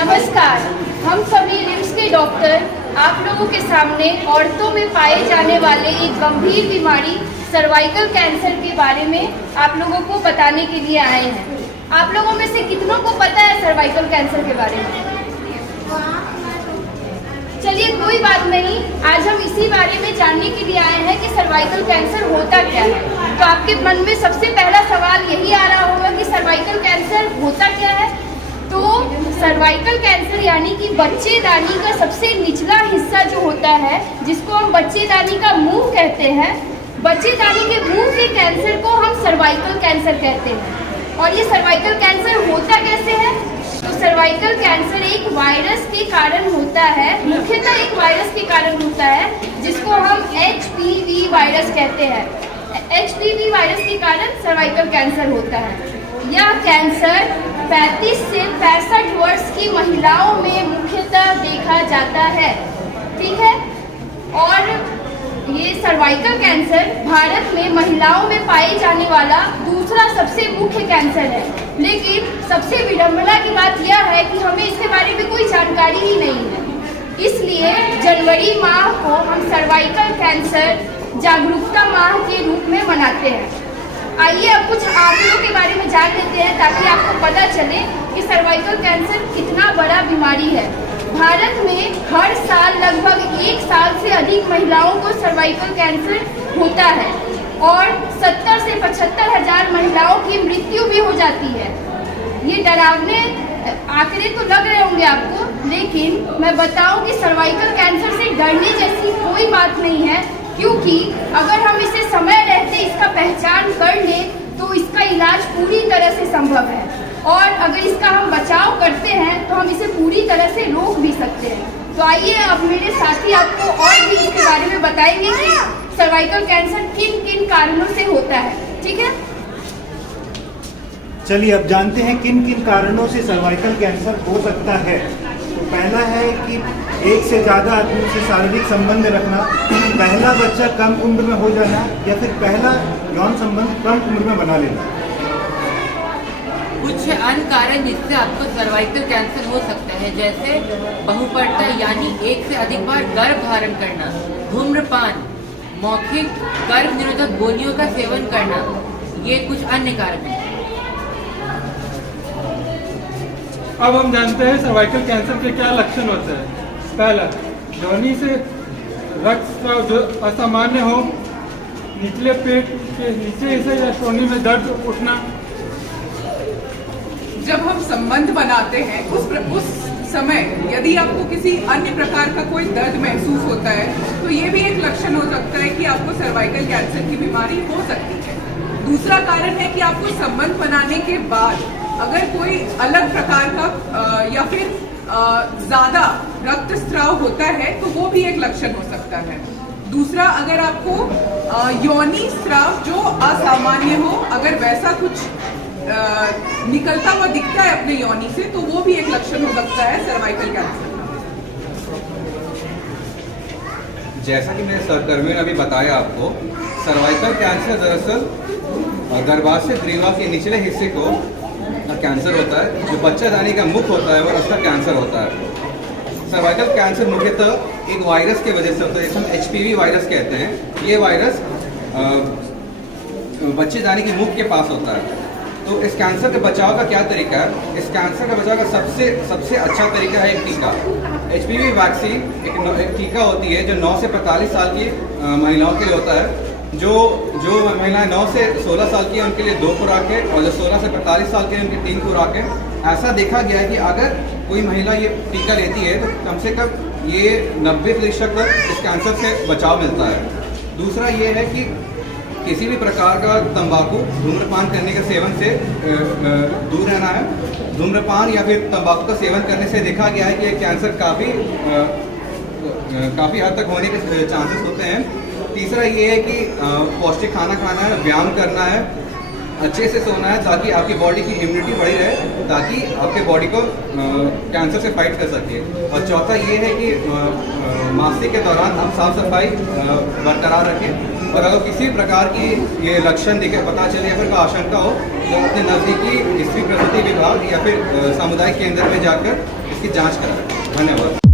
नमस्कार, हम सभी रिम्स के डॉक्टर आप लोगों के सामने औरतों में पाए जाने वाले एक गंभीर बीमारी सर्वाइकल कैंसर के बारे में आप लोगों को बताने के लिए आए हैं। आप लोगों में से कितनों को पता है सर्वाइकल कैंसर के बारे में? चलिए कोई बात नहीं, आज हम इसी बारे में जानने के लिए आए हैं कि सर्वाइकल कैंसर होता क्या है। तो आपके मन में सबसे पहला सवाल यही आ रहा होगा कि सर्वाइकल कैंसर होता क्या है। तो सर्वाइकल कैंसर यानी कि बच्चेदानी का सबसे निचला हिस्सा जो होता है, जिसको हम बच्चेदानी का मुंह कहते हैं, बच्चेदानी के मुंह के कैंसर को हम सर्वाइकल कैंसर कहते हैं। और ये सर्वाइकल कैंसर होता कैसे है? तो सर्वाइकल कैंसर एक वायरस के कारण होता है, मुख्यतः एक वायरस के कारण होता है जिसको हम HPV वायरस कहते हैं। HPV वायरस के कारण सर्वाइकल कैंसर होता है। यह कैंसर 35 से 65 वर्ष की महिलाओं में मुख्यतः देखा जाता है, ठीक है। और ये सर्वाइकल कैंसर भारत में महिलाओं में पाए जाने वाला दूसरा सबसे मुख्य कैंसर है। लेकिन सबसे विडंबना की बात यह है कि हमें इसके बारे में कोई जानकारी ही नहीं है। इसलिए जनवरी माह को हम सर्वाइकल कैंसर जागरूकता माह के रूप में मनाते हैं। आइए अब कुछ आंकड़ों के बारे में जान लेते हैं ताकि आपको पता चले कि सर्वाइकल कैंसर कितना बड़ा बीमारी है। भारत में हर साल लगभग 1 साल से अधिक महिलाओं को सर्वाइकल कैंसर होता है और 70 से 75 हजार महिलाओं की मृत्यु भी हो जाती है। ये डरावने आंकड़े तो लग रहे होंगे आपको, लेकिन मैं बताऊं कि सर्वाइकल कैंसर से डरने जैसी कोई बात नहीं है, क्योंकि अगर हम इसे समय रहते इसका पहचान कर ले तो इसका इलाज पूरी तरह से संभव है। और अगर इसका हम बचाव करते हैं तो हम इसे पूरी तरह से रोक भी सकते हैं। तो आइए अब मेरे साथी आपको और भी इसके बारे में बताएंगे कि सर्वाइकल कैंसर किन किन कारणों से होता है, ठीक है। चलिए अब जानते हैं किन किन कारणों से सर्वाइकल कैंसर हो सकता है। तो पहला है कि एक से ज़्यादा आदमी से शारीरिक संबंध रखना, पहला बच्चा कम उम्र में हो जाना, या फिर पहला यौन संबंध कम उम्र में बना लेना। कुछ अन्य कारण जिससे आपको सर्वाइकल कैंसर हो सकता है, जैसे बहुपर्ता यानी एक से अधिक बार गर्भ धारण करना, धूम्रपान, मौखिक गर्भ निरोधक गोलियों का सेवन करना, ये कुछ अन्य कारण हैं। अब हम जानते हैं सर्वाइकल कैंसर के क्या लक्षण होते हैं। पहला, योनि से रक्त स्राव जो असामान्य हो, निचले पेट के नीचे हिस्से या योनि में दर्द उठना। जब हम संबंध बनाते हैं उस समय यदि आपको किसी अन्य प्रकार का कोई दर्द महसूस होता है तो ये भी एक लक्षण हो सकता है कि आपको सर्वाइकल कैंसर की बीमारी हो सकती है। दूसरा कारण है कि आपको संबंध बनाने के बाद अगर कोई अलग प्रकार का या फिर ज्यादा रक्तस्राव होता है तो वो भी एक लक्षण हो सकता है। दूसरा, अगर आपको योनि स्राव जो असामान्य हो, अगर वैसा कुछ निकलता हुआ दिखता है अपने योनि से, तो वो भी एक लक्षण हो सकता है सर्वाइकल कैंसर का। जैसा कि मेरे सहकर्मियों ने अभी बताया आपको, सर्वाइकल कैंसर दरअसल गर्भाशय ग्रीवा के निचले हिस्से को कैंसर होता है, जो बच्चादानी का मुख होता है वो उसका कैंसर होता है। सर्वाइकल कैंसर मुख्यतः एक वायरस की वजह से होता है, जिसे हम HPV वायरस कहते हैं। ये वायरस बच्चेदानी के मुख के पास होता है। तो इस कैंसर के बचाव का क्या तरीका है? इस कैंसर का बचाव का सबसे अच्छा तरीका है एक टीका। HPV वैक्सीन एक टीका होती है जो 9 से 45 साल की महिलाओं के लिए होता है। जो महिलाएं 9 से 16 साल की हैं उनके लिए 2 खुराकें, और जो 16 से 45 साल की हैं उनकी 3 खुराकें। ऐसा देखा गया है कि अगर कोई महिला ये टीका लेती है तो कम से कम ये 90% तक इस कैंसर से बचाव मिलता है। दूसरा ये है कि किसी भी प्रकार का तंबाकू, धूम्रपान करने के सेवन से दूर रहना है। धूम्रपान या फिर तंबाकू का सेवन करने से देखा गया है कि ये कैंसर काफ़ी हद तक होने के चांसेस होते हैं। तीसरा ये है कि पौष्टिक खाना खाना है, व्यायाम करना है, अच्छे से सोना है ताकि आपकी बॉडी की इम्यूनिटी बढ़ी रहे, ताकि आपके बॉडी को कैंसर से फाइट कर सके। और चौथा ये है कि मासिक के दौरान आप साफ सफाई बरकरार रखें, और अगर किसी प्रकार की ये लक्षण दिखे, पता चले या फिर कोई आशंका हो तो अपने नज़दीकी स्त्री प्रसूति विभाग या फिर सामुदायिक केंद्र में जाकर इसकी जांच कराएं। धन्यवाद।